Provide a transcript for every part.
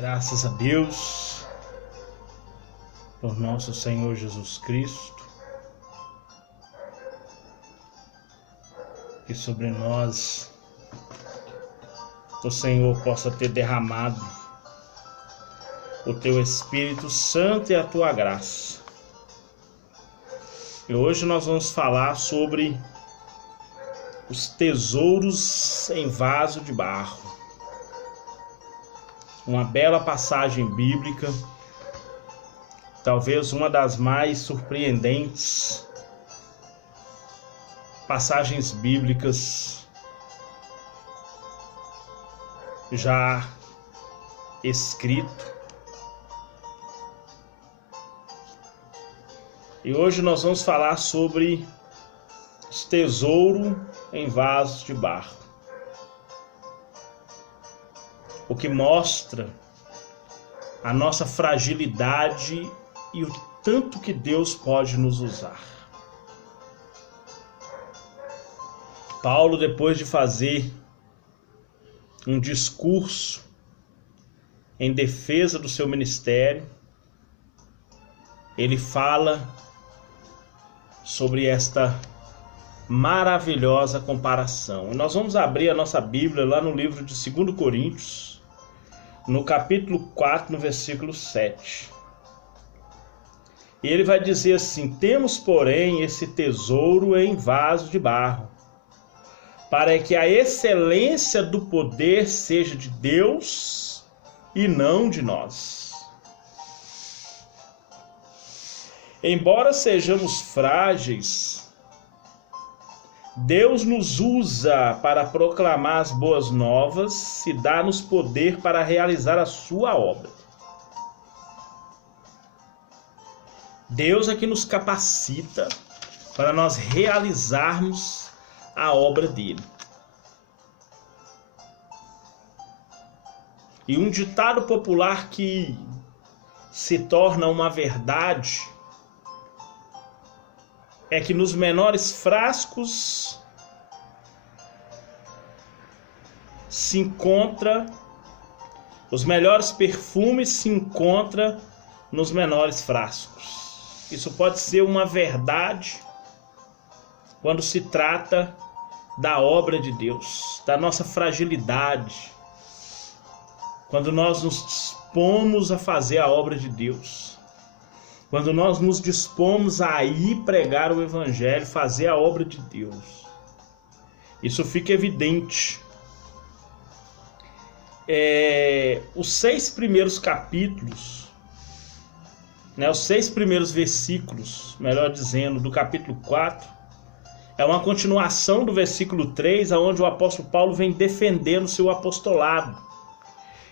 Graças a Deus, por nosso Senhor Jesus Cristo, que sobre nós o Senhor possa ter derramado o Teu Espírito Santo e a Tua graça. E hoje nós vamos falar sobre os tesouros em vaso de barro. Uma bela passagem bíblica, talvez uma das mais surpreendentes passagens bíblicas já escrito. E hoje nós vamos falar sobre os tesouros em vasos de barro. O que mostra a nossa fragilidade e o tanto que Deus pode nos usar. Paulo, depois de fazer um discurso em defesa do seu ministério, ele fala sobre esta maravilhosa comparação. E nós vamos abrir a nossa Bíblia lá no livro de 2 Coríntios, no capítulo 4, no versículo 7. E ele vai dizer assim: temos, porém, esse tesouro em vaso de barro, para que a excelência do poder seja de Deus e não de nós. Embora sejamos frágeis, Deus nos usa para proclamar as boas novas e dá-nos poder para realizar a sua obra. Deus é que nos capacita para nós realizarmos a obra dele. E um ditado popular que se torna uma verdade é que nos menores frascos se encontra, os melhores perfumes se encontram nos menores frascos. Isso pode ser uma verdade quando se trata da obra de Deus, da nossa fragilidade, quando nós nos dispomos a fazer a obra de Deus. Quando nós nos dispomos a ir pregar o Evangelho, fazer a obra de Deus, isso fica evidente. Os 6 primeiros capítulos, os 6 primeiros versículos, melhor dizendo, do capítulo 4, é uma continuação do versículo 3, onde o apóstolo Paulo vem defendendo o seu apostolado.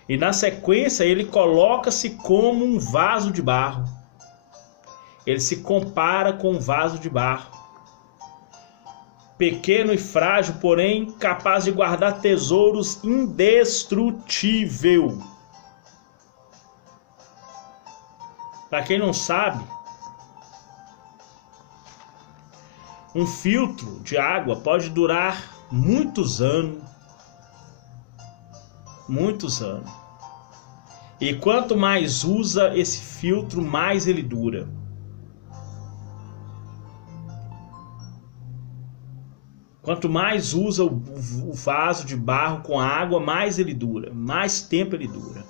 E na sequência ele coloca-se como um vaso de barro. Ele se compara com um vaso de barro, pequeno e frágil, porém capaz de guardar tesouros indestrutível. Para quem não sabe, um filtro de água pode durar muitos anos. E quanto mais usa esse filtro, mais ele dura. Quanto mais usa o vaso de barro com água, mais ele dura, mais tempo ele dura.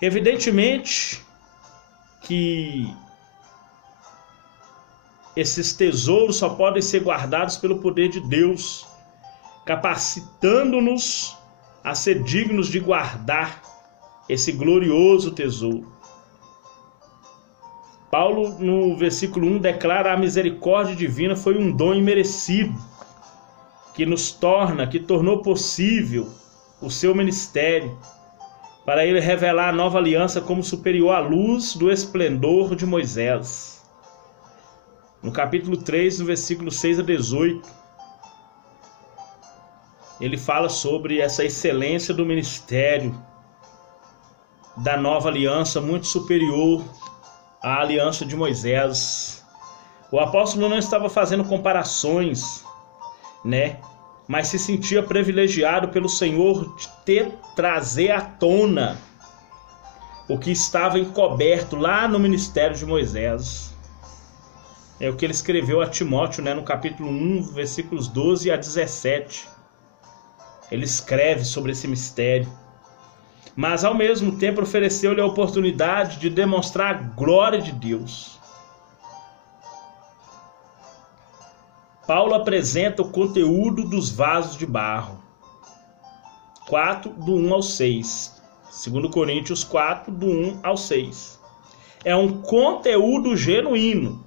Evidentemente que esses tesouros só podem ser guardados pelo poder de Deus, capacitando-nos a ser dignos de guardar esse glorioso tesouro. Paulo, no versículo 1, declara: a misericórdia divina foi um dom imerecido, que tornou possível o seu ministério, para ele revelar a nova aliança como superior à luz do esplendor de Moisés. No capítulo 3, no versículo 6 a 18, ele fala sobre essa excelência do ministério da nova aliança, muito superior à aliança de Moisés. O apóstolo não estava fazendo comparações, mas se sentia privilegiado pelo Senhor de trazer à tona o que estava encoberto lá no ministério de Moisés. É o que ele escreveu a Timóteo, né, no capítulo 1, versículos 12 a 17. Ele escreve sobre esse mistério. Mas, ao mesmo tempo, ofereceu-lhe a oportunidade de demonstrar a glória de Deus. Paulo apresenta o conteúdo dos vasos de barro. 4, do 1 ao 6. 2 Coríntios 4, do 1 ao 6. É um conteúdo genuíno.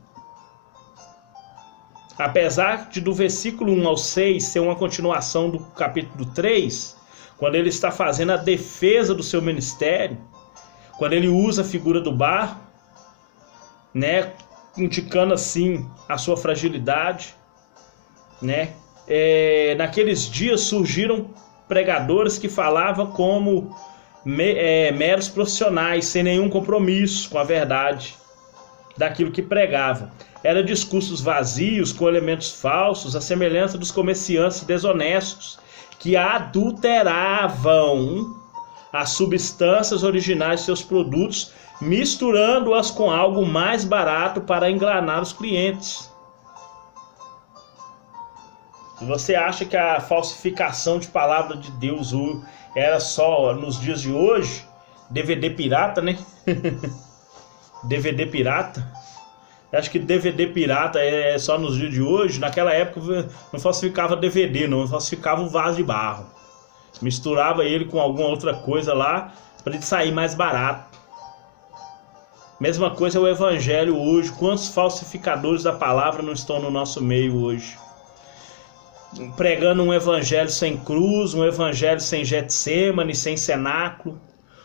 Apesar de do versículo 1 ao 6 ser uma continuação do capítulo 3, quando ele está fazendo a defesa do seu ministério, quando ele usa a figura do barro, né, indicando assim a sua fragilidade, né? Naqueles dias surgiram pregadores que falavam como meros profissionais, sem nenhum compromisso com a verdade daquilo que pregavam. Eram discursos vazios, com elementos falsos, a semelhança dos comerciantes desonestos que adulteravam as substâncias originais de seus produtos, misturando-as com algo mais barato para enganar os clientes. Se você acha que a falsificação de palavra de Deus era só nos dias de hoje, DVD pirata, né? DVD pirata. Acho que DVD pirata é só nos dias de hoje. Naquela época não falsificava DVD, não falsificava um vaso de barro. Misturava ele com alguma outra coisa lá para ele sair mais barato. Mesma coisa é o evangelho hoje. Quantos falsificadores da palavra não estão no nosso meio hoje? Pregando um evangelho sem cruz, um evangelho sem Getsêmani, sem cenáculo,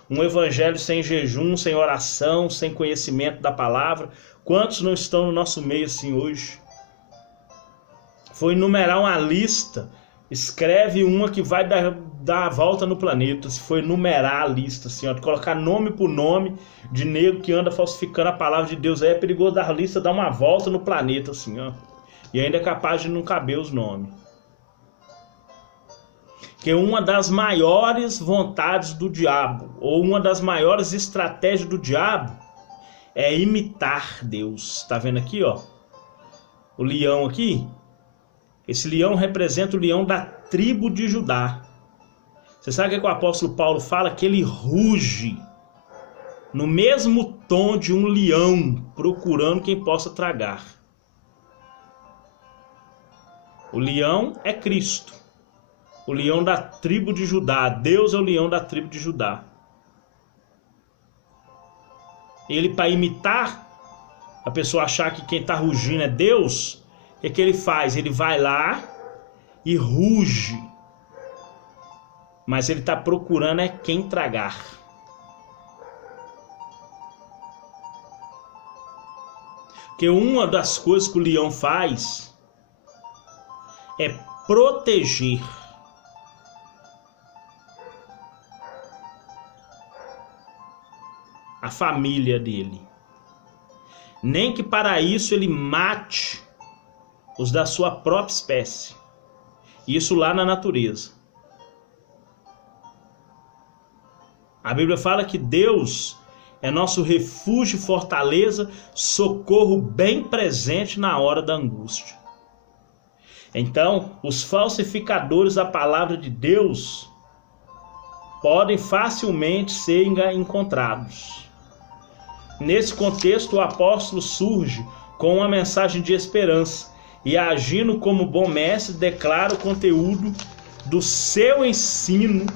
um evangelho sem jejum, sem oração, sem conhecimento da palavra. Quantos não estão no nosso meio assim hoje? Foi enumerar uma lista, escreve uma que vai dar a volta no planeta. Se for enumerar a lista, assim, ó, de colocar nome por nome de nego que anda falsificando a palavra de Deus, aí é perigoso dar a lista, dar uma volta no planeta, assim, ó. E ainda é capaz de não caber os nomes. Que uma das maiores vontades do diabo, ou uma das maiores estratégias do diabo, é imitar Deus. Tá vendo aqui, ó? O leão aqui. Esse leão representa o leão da tribo de Judá. Você sabe o que o apóstolo Paulo fala? Que ele ruge no mesmo tom de um leão, procurando quem possa tragar. O leão é Cristo. O leão da tribo de Judá. Deus é o leão da tribo de Judá. Ele, para imitar, a pessoa achar que quem está rugindo é Deus, o que ele faz? Ele vai lá e ruge. Mas ele está procurando é quem tragar. Porque uma das coisas que o leão faz é proteger a família dele. Nem que para isso ele mate os da sua própria espécie. Isso lá na natureza. A Bíblia fala que Deus é nosso refúgio e fortaleza, socorro bem presente na hora da angústia. Então, os falsificadores da palavra de Deus podem facilmente ser encontrados. Nesse contexto, o apóstolo surge com uma mensagem de esperança e, agindo como bom mestre, declara o conteúdo do seu ensino,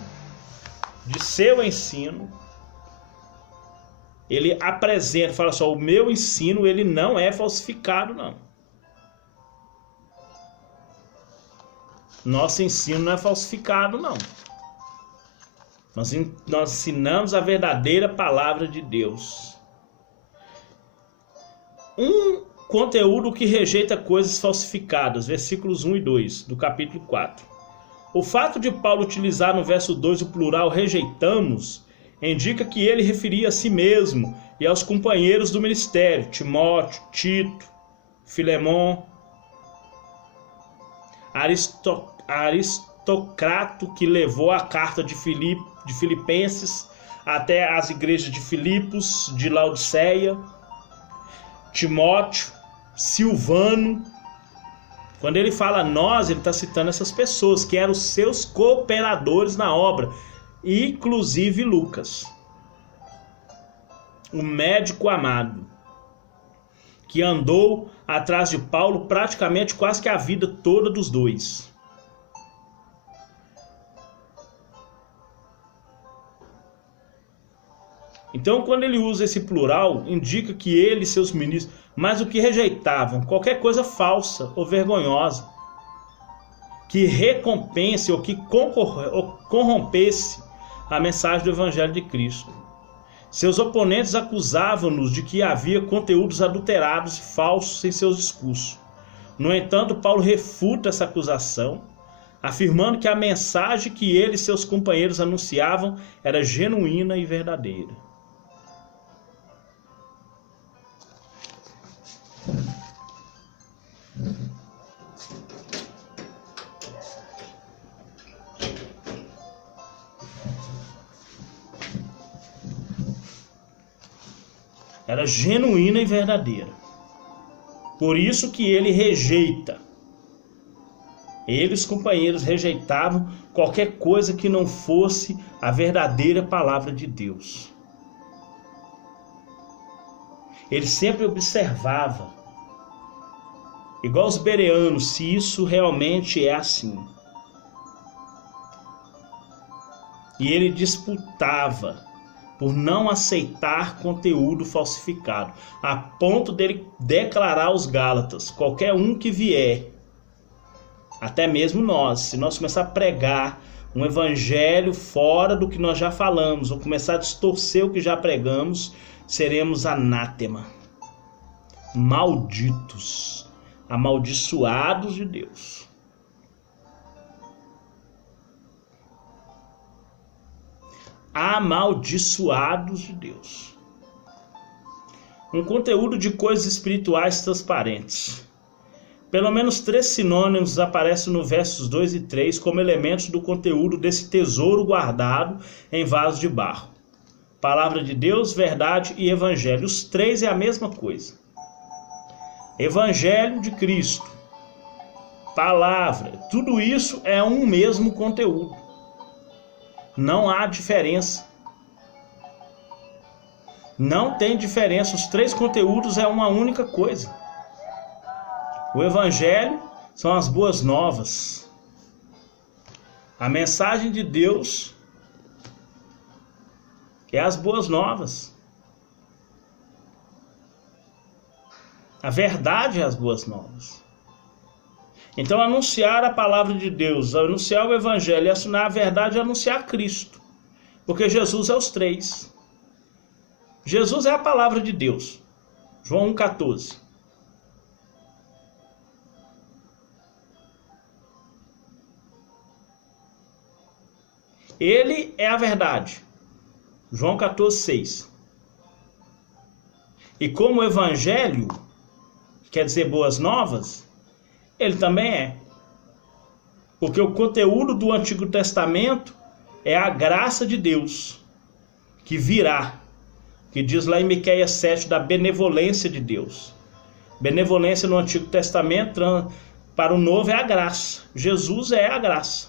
ele apresenta, fala só, o meu ensino ele não é falsificado, não. Nosso ensino não é falsificado, não. Nós ensinamos a verdadeira palavra de Deus. Um conteúdo que rejeita coisas falsificadas, versículos 1 e 2 do capítulo 4. O fato de Paulo utilizar no verso 2 o plural rejeitamos, indica que ele referia a si mesmo e aos companheiros do ministério, Timóteo, Tito, Filemon, Aristocrato, que levou a carta de Filipenses até as igrejas de Filipos, de Laodiceia, Timóteo, Silvano. Quando ele fala nós, ele está citando essas pessoas que eram os seus cooperadores na obra, inclusive Lucas, o médico amado, que andou atrás de Paulo praticamente quase que a vida toda dos dois. Então, quando ele usa esse plural, indica que ele e seus ministros, mas o que rejeitavam, qualquer coisa falsa ou vergonhosa, que recompense ou que corrompesse a mensagem do Evangelho de Cristo. Seus oponentes acusavam-nos de que havia conteúdos adulterados e falsos em seus discursos. No entanto, Paulo refuta essa acusação, afirmando que a mensagem que ele e seus companheiros anunciavam era genuína e verdadeira. Era genuína e verdadeira. Por isso que ele rejeita. Ele e os companheiros rejeitavam qualquer coisa que não fosse a verdadeira palavra de Deus. Ele sempre observava, igual os bereanos, se isso realmente é assim. E ele disputava por não aceitar conteúdo falsificado, a ponto dele declarar aos Gálatas: qualquer um que vier, até mesmo nós, se nós começar a pregar um evangelho fora do que nós já falamos, ou começar a distorcer o que já pregamos, seremos anátema, malditos, amaldiçoados de Deus. Amaldiçoados de Deus. Um conteúdo de coisas espirituais transparentes. Pelo menos 3 sinônimos aparecem no versos 2 e 3 como elementos do conteúdo desse tesouro guardado em vaso de barro. Palavra de Deus, verdade e evangelho. Os 3 é a mesma coisa. Evangelho de Cristo, palavra, tudo isso é um mesmo conteúdo. Não há diferença. Não tem diferença. Os 3 conteúdos é uma única coisa. O Evangelho são as boas novas. A mensagem de Deus é as boas novas. A verdade é as boas novas. Então, anunciar a palavra de Deus, anunciar o Evangelho e assinar a verdade é anunciar Cristo. Porque Jesus é os 3. Jesus é a palavra de Deus. João 1,14. Ele é a verdade. João 14,6. E como o Evangelho quer dizer boas novas, ele também é. Porque o conteúdo do Antigo Testamento é a graça de Deus que virá. Que diz lá em Miqueias 7 da benevolência de Deus. Benevolência no Antigo Testamento para o Novo é a graça. Jesus é a graça.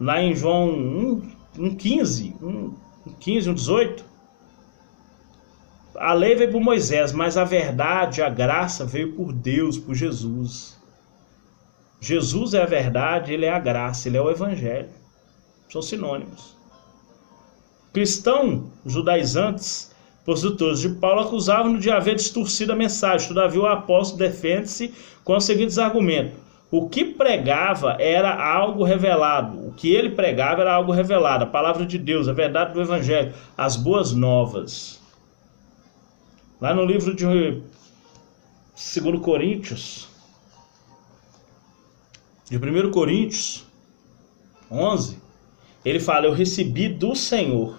Lá em João 1,18, a lei veio por Moisés, mas a verdade, a graça veio por Deus, por Jesus. Jesus é a verdade, ele é a graça, ele é o evangelho. São sinônimos. Cristãos judaizantes, opositores de Paulo, acusavam-no de haver distorcido a mensagem. Todavia o apóstolo defende-se com os seguintes argumentos. O que pregava era algo revelado. O que ele pregava era algo revelado. A palavra de Deus, a verdade do evangelho, as boas novas. Lá no livro de 2 Coríntios, de 1 Coríntios 11, ele fala: eu recebi do Senhor.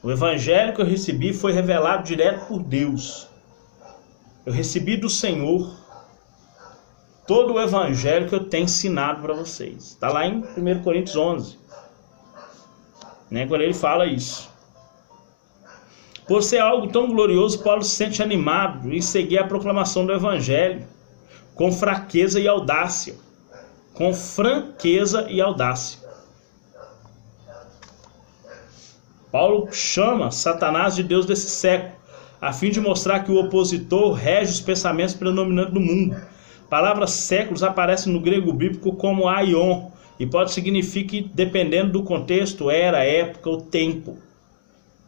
O evangelho que eu recebi foi revelado direto por Deus. Eu recebi do Senhor todo o evangelho que eu tenho ensinado para vocês. Está lá em 1 Coríntios 11. Né, quando ele fala isso. Por ser algo tão glorioso, Paulo se sente animado em seguir a proclamação do evangelho com fraqueza e audácia. Com franqueza e audácia. Paulo chama Satanás de Deus desse século, a fim de mostrar que o opositor rege os pensamentos predominantes do mundo. A palavra séculos aparece no grego bíblico como aion, e pode significar, dependendo do contexto, era, época ou tempo.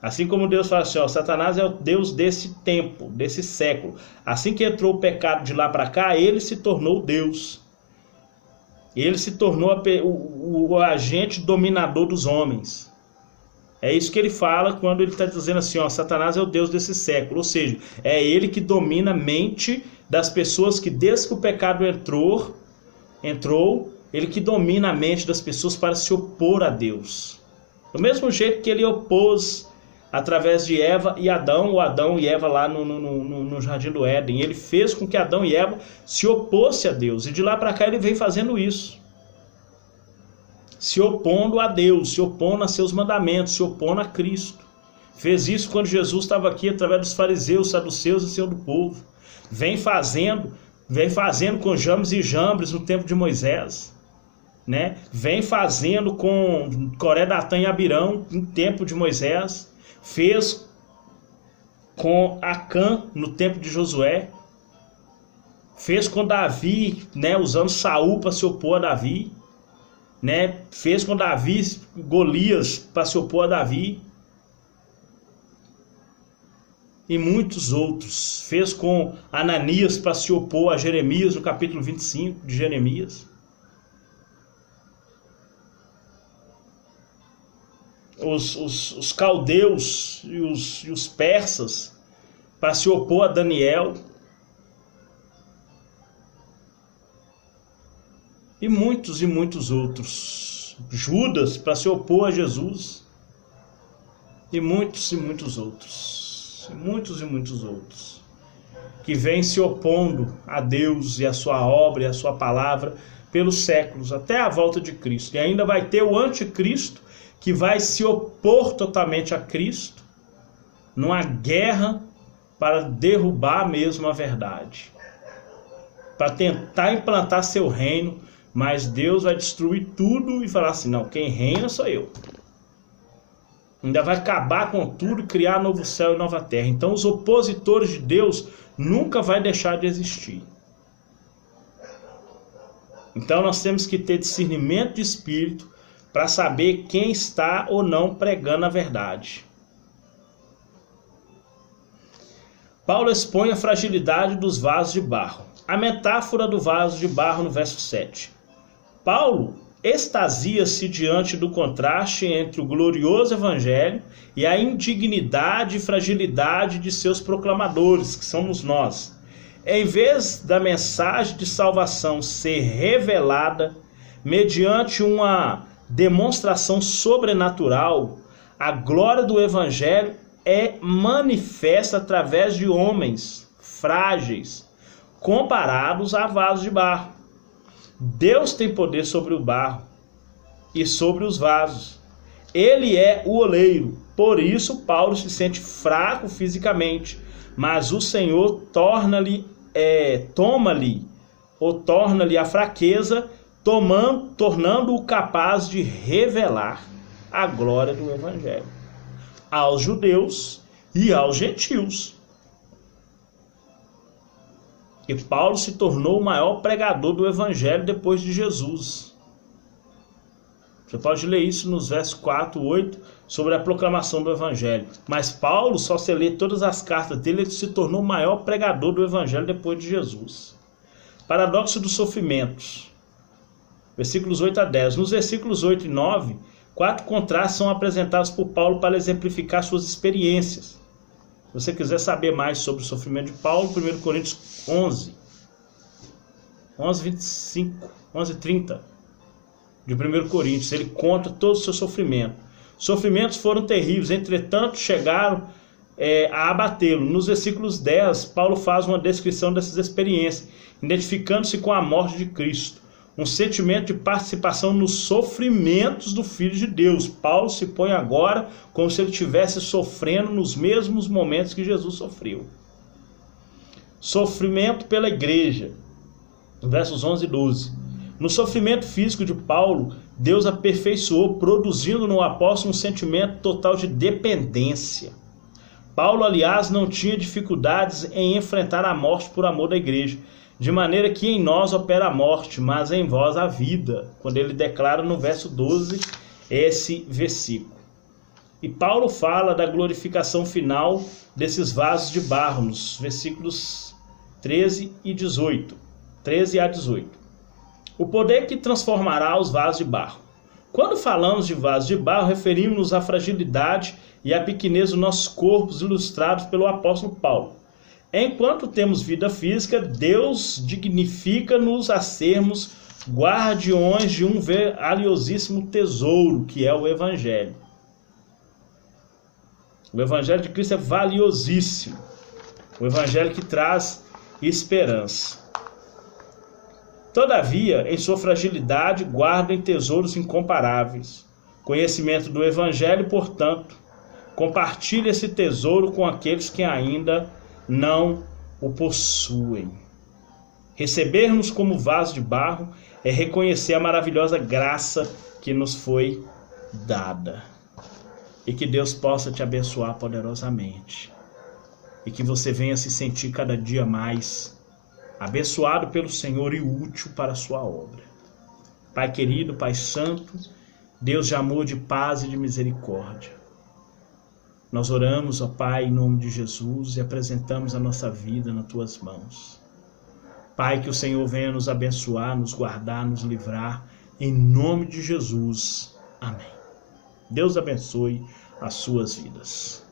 Assim como Deus fala assim, ó, Satanás é o Deus desse tempo, desse século. Assim que entrou o pecado de lá para cá, ele se tornou Deus. Ele se tornou o agente dominador dos homens. É isso que ele fala quando ele está dizendo assim, ó, Satanás é o Deus desse século. Ou seja, é ele que domina a mente das pessoas que desde que o pecado entrou, ele que domina a mente das pessoas para se opor a Deus. Do mesmo jeito que ele opôs através de Eva e Adão, o Adão e Eva lá no Jardim do Éden. Ele fez com que Adão e Eva se opôssem a Deus. E de lá para cá ele vem fazendo isso. Se opondo a Deus, se opondo a seus mandamentos, se opondo a Cristo. Fez isso quando Jesus estava aqui através dos fariseus, saduceus e Senhor do povo. Vem fazendo com Jambres e Jambres no tempo de Moisés. Né? Vem fazendo com Coré, Datã e Abirão no tempo de Moisés. Fez com Acã no tempo de Josué. Fez com Davi, né, usando Saul para se opor a Davi. Né? Fez com Davi, Golias para se opor a Davi. E muitos outros. Fez com Ananias para se opor a Jeremias no capítulo 25 de Jeremias. Os caldeus e os persas para se opor a Daniel. E muitos outros. Judas para se opor a Jesus. E muitos outros. Muitos outros. Que vêm se opondo a Deus e a sua obra e a sua palavra pelos séculos, até a volta de Cristo. E ainda vai ter o anticristo, que vai se opor totalmente a Cristo, numa guerra para derrubar mesmo a verdade. Para tentar implantar seu reino, mas Deus vai destruir tudo e falar assim, não, quem reina sou eu. Ainda vai acabar com tudo e criar novo céu e nova terra. Então os opositores de Deus nunca vai deixar de existir. Então nós temos que ter discernimento de espírito para saber quem está ou não pregando a verdade. Paulo expõe a fragilidade dos vasos de barro. A metáfora do vaso de barro no verso 7. Paulo extasia-se diante do contraste entre o glorioso evangelho e a indignidade e fragilidade de seus proclamadores, que somos nós. Em vez da mensagem de salvação ser revelada mediante uma demonstração sobrenatural, a glória do evangelho é manifesta através de homens frágeis, comparados a vasos de barro. Deus tem poder sobre o barro e sobre os vasos. Ele é o oleiro, por isso Paulo se sente fraco fisicamente, mas o Senhor torna-lhe a fraqueza, tornando-o capaz de revelar a glória do evangelho aos judeus e aos gentios. E Paulo se tornou o maior pregador do evangelho depois de Jesus. Você pode ler isso nos versos 4, 8, sobre a proclamação do evangelho. Mas Paulo, só se lê todas as cartas dele, ele se tornou o maior pregador do evangelho depois de Jesus. Paradoxo dos sofrimentos. Versículos 8 a 10. Nos versículos 8 e 9, 4 contrastes são apresentados por Paulo para exemplificar suas experiências. Se você quiser saber mais sobre o sofrimento de Paulo, 1 Coríntios 11, 25, 11:30 de 1 Coríntios, ele conta todo o seu sofrimento. Sofrimentos foram terríveis, entretanto chegaram a abatê-lo. Nos versículos 10, Paulo faz uma descrição dessas experiências, identificando-se com a morte de Cristo, um sentimento de participação nos sofrimentos do Filho de Deus. Paulo se põe agora como se ele estivesse sofrendo nos mesmos momentos que Jesus sofreu. Sofrimento pela igreja, versos 11 e 12. No sofrimento físico de Paulo, Deus aperfeiçoou, produzindo no apóstolo um sentimento total de dependência. Paulo, aliás, não tinha dificuldades em enfrentar a morte por amor da igreja, de maneira que em nós opera a morte, mas em vós a vida, quando ele declara no verso 12 esse versículo. E Paulo fala da glorificação final desses vasos de barro, nos versículos 13 a 18. O poder que transformará os vasos de barro. Quando falamos de vasos de barro, referimos-nos à fragilidade e à pequenez dos nossos corpos, ilustrados pelo apóstolo Paulo. Enquanto temos vida física, Deus dignifica-nos a sermos guardiões de um valiosíssimo tesouro, que é o Evangelho. O Evangelho de Cristo é valiosíssimo. O Evangelho que traz esperança. Todavia, em sua fragilidade, guardem tesouros incomparáveis. Conhecimento do Evangelho, portanto, compartilhe esse tesouro com aqueles que ainda não o possuem. Receber-nos como vaso de barro é reconhecer a maravilhosa graça que nos foi dada. E que Deus possa te abençoar poderosamente. E que você venha se sentir cada dia mais abençoado pelo Senhor e útil para a sua obra. Pai querido, Pai santo, Deus de amor, de paz e de misericórdia. Nós oramos, ó Pai, em nome de Jesus e apresentamos a nossa vida nas Tuas mãos. Pai, que o Senhor venha nos abençoar, nos guardar, nos livrar, em nome de Jesus. Amém. Deus abençoe as suas vidas.